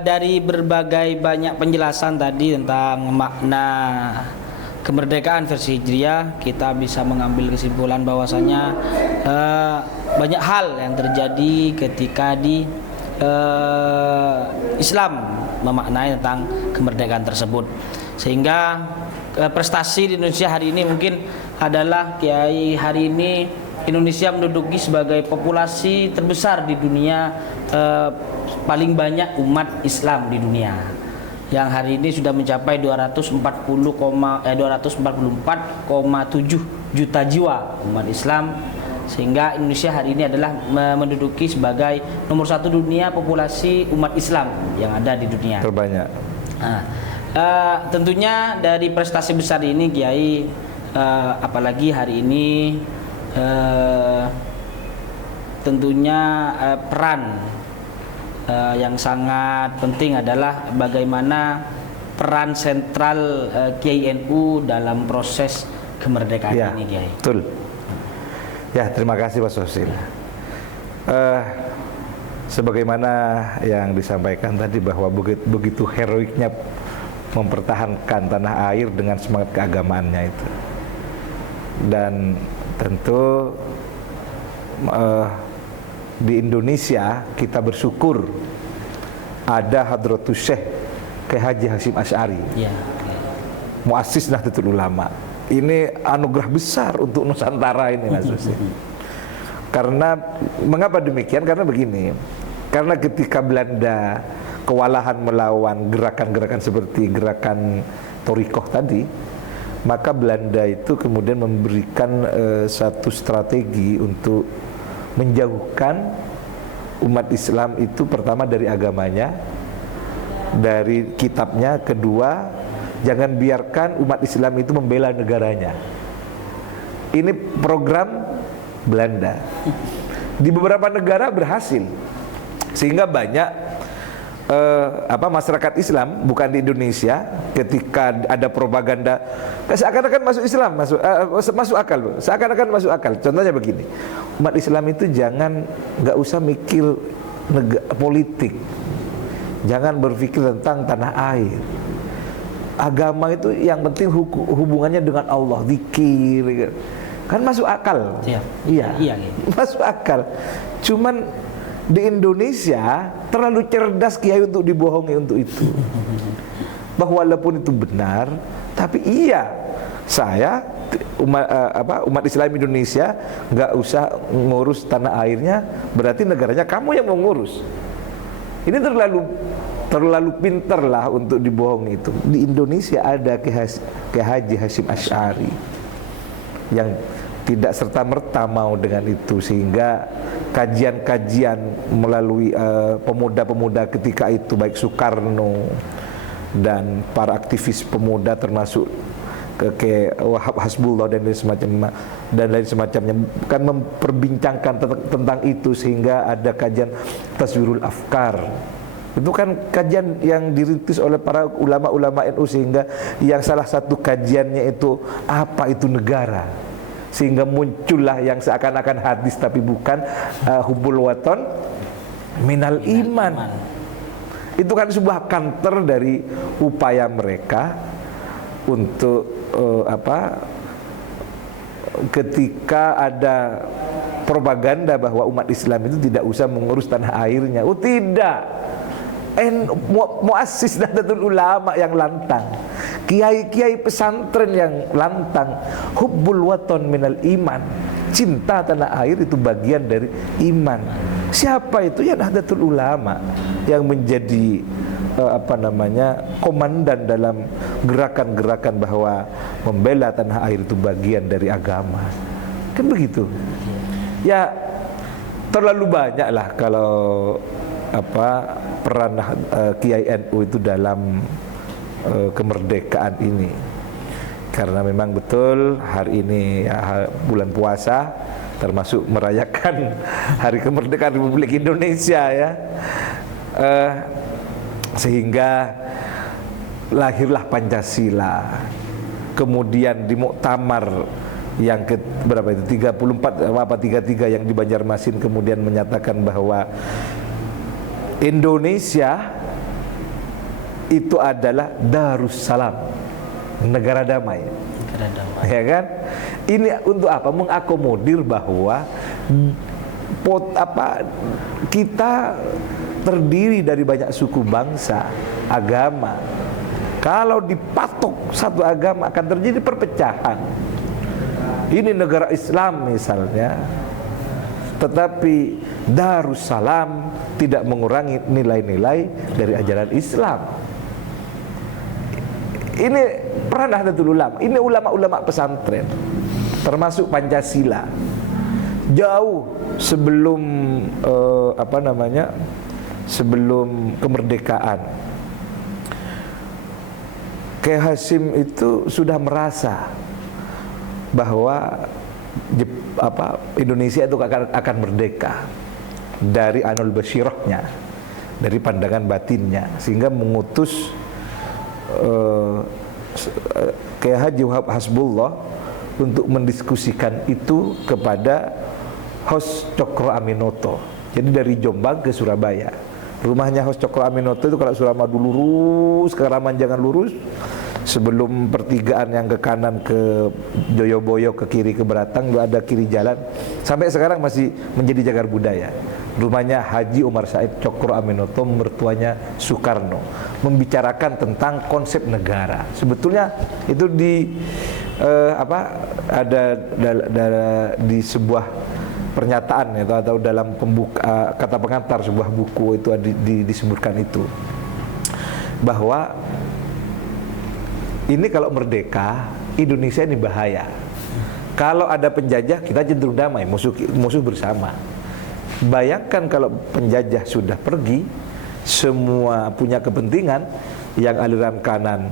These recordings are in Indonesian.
dari berbagai banyak penjelasan tadi tentang makna kemerdekaan versi Hijriah, kita bisa mengambil kesimpulan bahwasanya banyak hal yang terjadi ketika di Islam memaknai tentang kemerdekaan tersebut, sehingga prestasi di Indonesia hari ini mungkin adalah Kiai, hari ini Indonesia menduduki sebagai populasi terbesar di dunia, paling banyak umat Islam di dunia, yang hari ini sudah mencapai 244,7 juta jiwa umat Islam, sehingga Indonesia hari ini adalah menduduki sebagai nomor 1 dunia populasi umat Islam yang ada di dunia terbanyak. Nah, tentunya dari prestasi besar ini Kiai, apalagi hari ini tentunya peran yang sangat penting adalah bagaimana peran sentral Kiai NU dalam proses kemerdekaan Ya, ini, Kiai. betul. Ya, terima kasih Pak Sosil. Sebagaimana yang disampaikan tadi bahwa begitu heroiknya mempertahankan tanah air dengan semangat keagamaannya itu, dan tentu di Indonesia kita bersyukur ada Hadratus Syekh Kiai Haji Hasyim Asy'ari, Ya. muassis Nahdlatul Ulama. Ini anugerah besar untuk Nusantara ini, Mas Susi. Karena mengapa demikian? Karena begini. Karena ketika Belanda kewalahan melawan gerakan-gerakan seperti gerakan Thorikoh tadi, maka Belanda itu kemudian memberikan satu strategi untuk menjauhkan umat Islam itu, pertama dari agamanya, dari kitabnya, kedua jangan biarkan umat Islam itu membela negaranya. Ini program Belanda. Di beberapa negara berhasil, sehingga banyak masyarakat Islam, bukan di Indonesia, ketika ada propaganda seakan-akan masuk Islam, masuk akal, seakan-akan masuk akal. Contohnya begini, umat Islam itu nggak usah mikir politik, jangan berpikir tentang tanah air. Agama itu yang penting hubungannya dengan Allah, zikir, kan masuk akal. Iya, masuk akal. Cuman di Indonesia terlalu cerdas Kiai untuk dibohongi untuk itu. Bahwa walaupun itu benar, tapi saya umat Islam Indonesia nggak usah ngurus tanah airnya, berarti negaranya kamu yang mau ngurus. Ini terlalu pinter lah untuk dibohongi itu. Di Indonesia ada Kiai Haji Hasyim Asy'ari yang tidak serta-merta mau dengan itu, sehingga kajian-kajian melalui pemuda-pemuda ketika itu, baik Soekarno dan para aktivis pemuda termasuk ke Wahab Hasbullah dan lain semacamnya kan memperbincangkan tentang itu, sehingga ada kajian Taswirul Afkar. Itu kan kajian yang dirintis oleh para ulama-ulama NU, sehingga yang salah satu kajiannya itu apa itu negara, sehingga muncullah yang seakan-akan hadis tapi bukan, hubbul waton minal iman. Itu kan sebuah counter dari upaya mereka untuk ketika ada propaganda bahwa umat Islam itu tidak usah mengurus tanah airnya. Oh tidak, muassis Nahdlatul Ulama yang lantang, kiai-kiai pesantren yang lantang, hubbul waton minal iman, cinta tanah air itu bagian dari iman. Siapa itu? Ya Nahdlatul Ulama yang menjadi komandan dalam gerakan-gerakan bahwa membela tanah air itu bagian dari agama. Kan begitu. Ya terlalu banyak lah kalau peran Kiai NU itu dalam kemerdekaan ini. Karena memang betul hari ini bulan puasa, termasuk merayakan hari kemerdekaan Republik Indonesia ya. Sehingga lahirlah Pancasila. Kemudian di muktamar yang ke berapa itu 33 yang di Banjarmasin kemudian menyatakan bahwa Indonesia itu adalah Darussalam, negara damai. Negara damai. Ya kan? Ini untuk apa? Mengakomodir bahwa kita terdiri dari banyak suku bangsa, agama. Kalau dipatok satu agama akan terjadi perpecahan. Ini negara Islam misalnya, tetapi Darussalam tidak mengurangi nilai-nilai dari ajaran Islam. Ini peran Nahdlatul Ulama, ini ulama-ulama pesantren, termasuk Pancasila. Jauh sebelum sebelum kemerdekaan, Kiai Hasyim itu sudah merasa bahwa Indonesia itu akan merdeka dari Anul Basyirahnya, dari pandangan batinnya, sehingga mengutus Kiai Haji Wahab Hasbullah untuk mendiskusikan itu kepada Hos Cokro Aminoto. Jadi dari Jombang ke Surabaya. Rumahnya Hos Cokro Aminoto itu kalau Suramadu lurus ke Ramanjangan lurus, sebelum pertigaan yang ke kanan ke Joyoboyo, ke kiri ke Beratang, ada kiri jalan. Sampai sekarang masih menjadi cagar budaya. Rumahnya Haji Umar Said Cokro Aminoto, mertuanya Soekarno, membicarakan tentang konsep negara. Sebetulnya itu ada di sebuah pernyataan itu, atau dalam kata pengantar sebuah buku itu disebutkan itu, bahwa ini kalau merdeka, Indonesia ini bahaya. Kalau ada penjajah, kita cenderung damai, musuh bersama. Bayangkan kalau penjajah sudah pergi, semua punya kepentingan, yang aliran kanan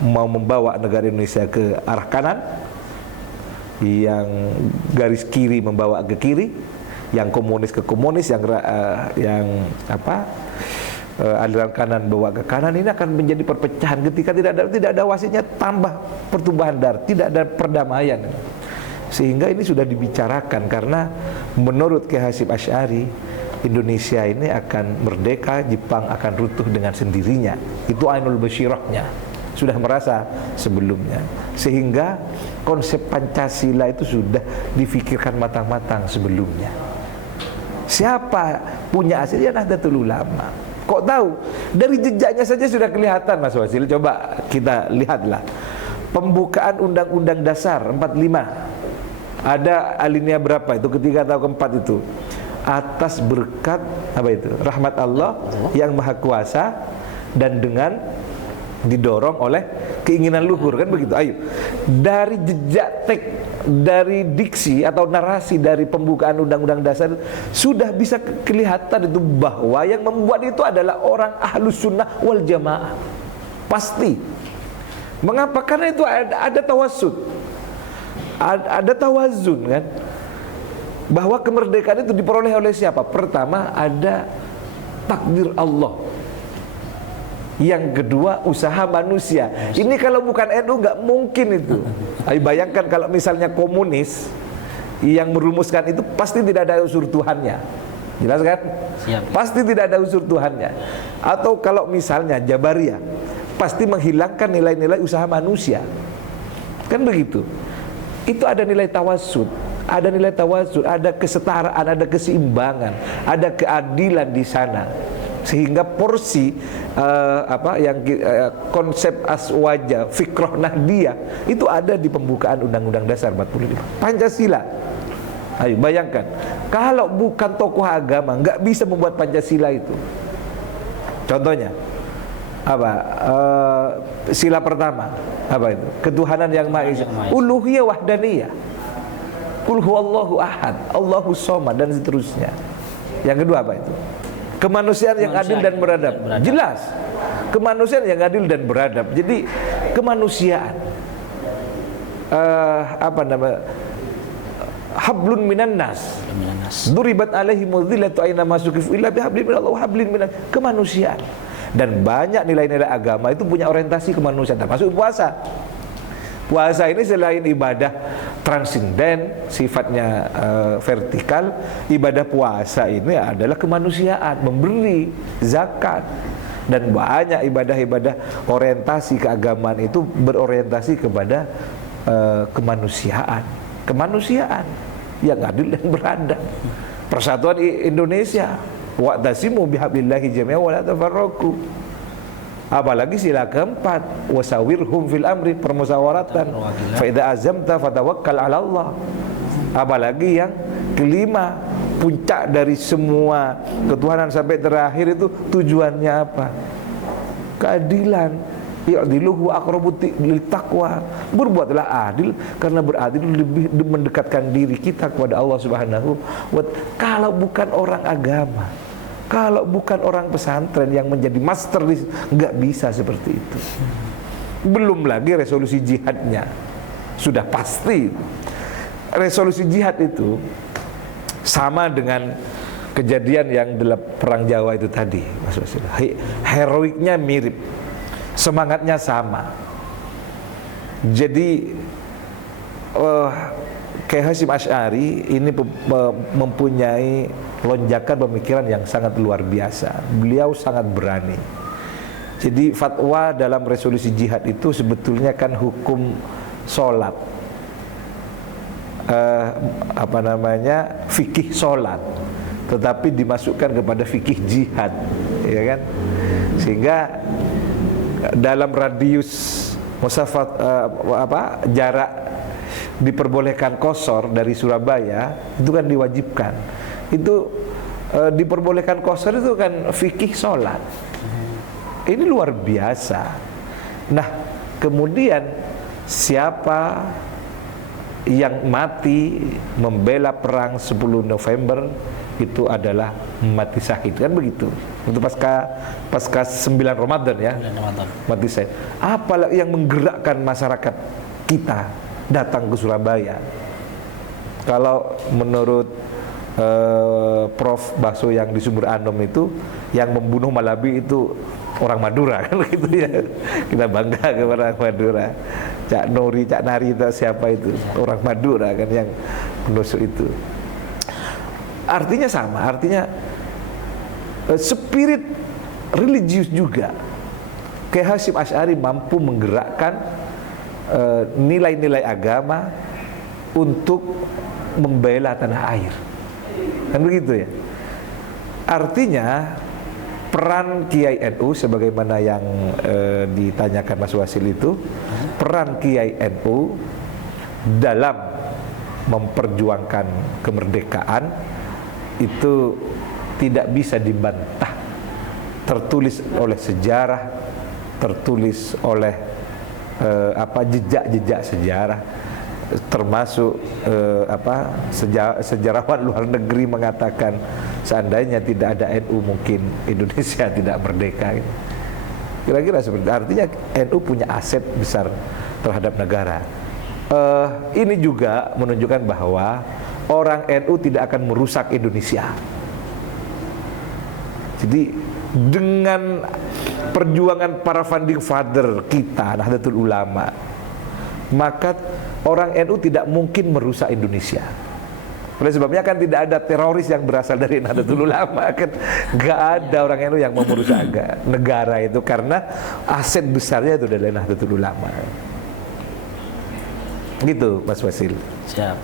mau membawa negara Indonesia ke arah kanan, yang garis kiri membawa ke kiri, yang komunis ke komunis, aliran kanan bawa ke kanan. Ini akan menjadi perpecahan ketika tidak ada wasitnya, tambah pertumbuhan dar, tidak ada perdamaian. Sehingga ini sudah dibicarakan, karena menurut Kiai Hasyim Asy'ari, Indonesia ini akan merdeka, Jepang akan runtuh dengan sendirinya. Itu Ainul Basyirahnya, sudah merasa sebelumnya. Sehingga konsep Pancasila itu sudah difikirkan matang-matang sebelumnya. Siapa punya hasilnya? Nahdlatul Ulama. Kok tahu? Dari jejaknya saja sudah kelihatan, Mas Wasil. Coba kita lihatlah. Pembukaan Undang-Undang Dasar 45. Ada alinea berapa itu? Ketiga atau keempat itu? Atas berkat rahmat Allah yang Maha Kuasa, dan dengan didorong oleh keinginan luhur, kan begitu. Ayo, dari jejak dari diksi atau narasi dari pembukaan Undang-Undang Dasar sudah bisa kelihatan itu, bahwa yang membuat itu adalah orang Ahlus Sunnah wal Jamaah. Pasti. Mengapa? Karena itu ada tawassut, ada tawazun, kan? Bahwa kemerdekaan itu diperoleh oleh siapa? Pertama, ada takdir Allah. Yang kedua, usaha manusia. Ini kalau bukan NU nggak mungkin itu. Ayo bayangkan kalau misalnya komunis yang merumuskan itu, pasti tidak ada unsur Tuhannya. Jelas kan? Siap. Pasti tidak ada unsur Tuhannya. Atau kalau misalnya Jabariyah, pasti menghilangkan nilai-nilai usaha manusia. Kan begitu. Itu ada nilai tawasud, ada kesetaraan, ada keseimbangan, ada keadilan di sana. Sehingga porsi konsep aswaja, fikrah nahdiyah itu ada di pembukaan Undang-Undang Dasar 45. Pancasila. Ayo bayangkan, kalau bukan tokoh agama nggak bisa membuat Pancasila itu. Contohnya sila pertama itu? Ketuhanan yang Maha Esa, uluhiyah wahdaniyah, qul huwallahu ahad, Allahus samad, dan seterusnya. Yang kedua apa itu? Kemanusiaan yang adil dan beradab. Jelas, kemanusiaan yang adil dan beradab. Jadi kemanusiaan hablun minan nas, duribat alaihi mudhillatu aina masukifu illa bihablin minallah hablin minan, kemanusiaan. Dan banyak nilai-nilai agama itu punya orientasi kemanusiaan, termasuk puasa. Puasa ini selain ibadah transinden, sifatnya vertikal, ibadah puasa ini adalah kemanusiaan, memberi zakat, Dan banyak ibadah-ibadah orientasi keagamaan itu berorientasi kepada kemanusiaan yang adil dan beradab. Persatuan Indonesia, wa'tasimu bihablillahi jami'an wa la tafarraqu. Apalagi sila keempat, wasawirhum fil amri, permusyawaratan. Fa idza azamta fatawakkal 'ala Allah. Apalagi yang kelima, puncak dari semua ketuhanan sampai terakhir itu tujuannya apa? Keadilan. Ya'diluhu aqrabu littaqwa. Berbuatlah adil karena beradil lebih mendekatkan diri kita kepada Allah Subhanahu wa ta'ala. Kalau bukan orang agama, kalau bukan orang pesantren yang menjadi master, nggak bisa seperti itu. Belum lagi resolusi jihadnya. Sudah pasti resolusi jihad itu sama dengan kejadian yang dalam perang Jawa itu tadi, Mas Wasil. Heroiknya mirip, semangatnya sama. Jadi Kiai Hasyim Asy'ari ini mempunyai lonjakan pemikiran yang sangat luar biasa. Beliau sangat berani. Jadi fatwa dalam resolusi jihad itu sebetulnya kan hukum sholat, fikih sholat, tetapi dimasukkan kepada fikih jihad, ya kan? Sehingga dalam radius musafat jarak diperbolehkan qashar dari Surabaya itu kan diwajibkan. Itu diperbolehkan qashar itu kan fikih sholat. Ini luar biasa. Nah, kemudian siapa yang mati membela perang 10 November itu adalah mati syahid, kan begitu. Untuk pasca 9 Ramadan ya, mati syahid. Apalah yang menggerakkan masyarakat kita datang ke Surabaya? Kalau menurut Prof. Baso yang di Sumber Anom itu, yang membunuh Malabi itu orang Madura, kan gitu ya. Kita bangga kepada orang Madura. Cak Nori, Cak Nari itu siapa itu? Orang Madura kan yang menusuk itu. Artinya sama, artinya spirit religius juga. Kiai Hasyim Asy'ari mampu menggerakkan nilai-nilai agama untuk membela tanah air. Kan begitu ya. Artinya peran Kiai NU sebagaimana yang ditanyakan Mas Wasil itu, peran Kiai NU dalam memperjuangkan kemerdekaan itu tidak bisa dibantah. Tertulis oleh sejarah, tertulis oleh jejak-jejak sejarah, termasuk sejarawan luar negeri mengatakan seandainya tidak ada NU mungkin Indonesia tidak merdeka. Kira-kira seperti itu. Artinya NU punya aset besar terhadap negara. Ini juga menunjukkan bahwa orang NU tidak akan merusak Indonesia. Jadi dengan perjuangan para founding father kita, Nahdlatul Ulama, maka orang NU tidak mungkin merusak Indonesia. Oleh sebabnya kan tidak ada teroris yang berasal dari Nahdlatul Ulama, kan nggak ada orang NU yang mau merusak negara itu, karena aset besarnya itu dari Nahdlatul Ulama. Gitu, Mas Wasil. Siap.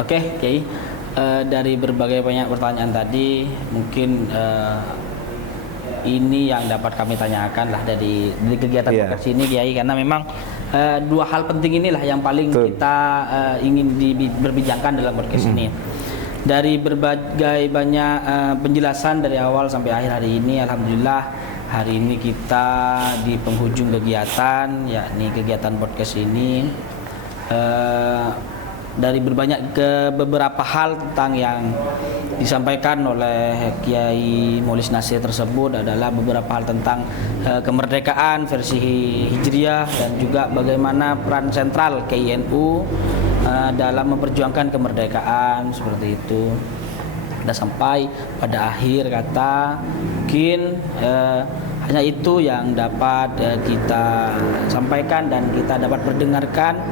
Oke, Kiai. Dari berbagai banyak pertanyaan tadi, mungkin ini yang dapat kami tanyakan lah dari kegiatan podcast ini, Kiai, karena memang dua hal penting inilah yang paling kita ingin berbincangkan dalam podcast ini. Dari berbagai banyak penjelasan dari awal sampai akhir hari ini, alhamdulillah hari ini kita di penghujung kegiatan, yakni kegiatan podcast ini. Dari beberapa hal tentang yang disampaikan oleh Kiai Maulis Nasir tersebut adalah beberapa hal tentang kemerdekaan versi Hijriah dan juga bagaimana peran sentral KINU dalam memperjuangkan kemerdekaan, seperti itu. Kita sampai pada akhir kata, mungkin hanya itu yang dapat kita sampaikan dan kita dapat mendengarkan.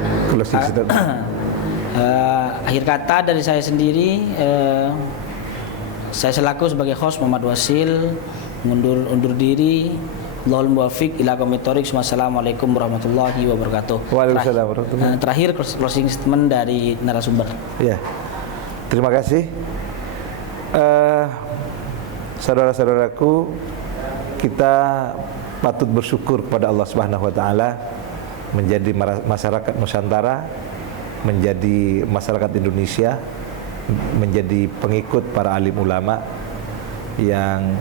Akhir kata dari saya sendiri, Saya selaku sebagai host Muhammad Wasil undur diri. Allahul muwaffiq ila aqwamit thoriq. Wassalamualaikum warahmatullahi wabarakatuh. Waalaikumsalam warahmatullahi. Terakhir closing statement dari narasumber. Ya, terima kasih. Saudara-saudaraku, kita patut bersyukur kepada Allah Subhanahu wa taala menjadi masyarakat Nusantara, menjadi masyarakat Indonesia, menjadi pengikut para alim ulama yang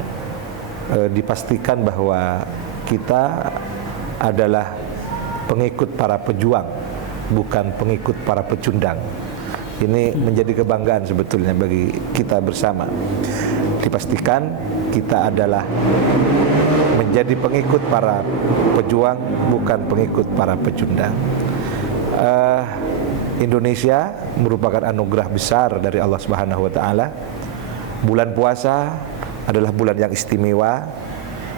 dipastikan bahwa kita adalah pengikut para pejuang, bukan pengikut para pecundang. Ini menjadi kebanggaan sebetulnya bagi kita bersama. Dipastikan kita adalah menjadi pengikut para pejuang, bukan pengikut para pecundang. Indonesia merupakan anugerah besar dari Allah Subhanahu wa taala. Bulan puasa adalah bulan yang istimewa.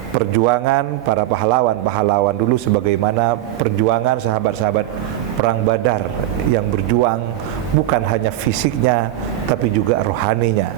Perjuangan para pahlawan-pahlawan dulu sebagaimana perjuangan sahabat-sahabat perang Badar yang berjuang bukan hanya fisiknya tapi juga rohaninya.